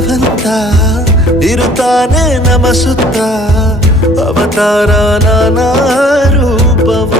ಭಗವಂತ ಇರುತ್ತಾನೆ ನಮಸುತ್ತ. ಅವತಾರ ನಾನಾ ರೂಪವೋ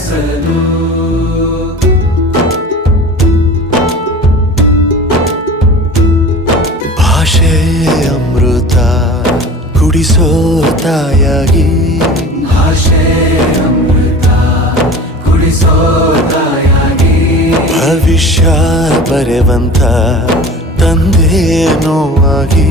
ಬೆಳೆಸಲು ಭಾಷೆ ಅಮೃತ ಕುಡಿಸೋ ತಾಯಾಗಿ. ಭಾಷೆ ಅಮೃತ ಕುಡಿಸೋ ತಾಯಾಗಿ. ಭವಿಷ್ಯ ಬರೆವಂತ ತಂದೆ ನೋವಾಗಿ.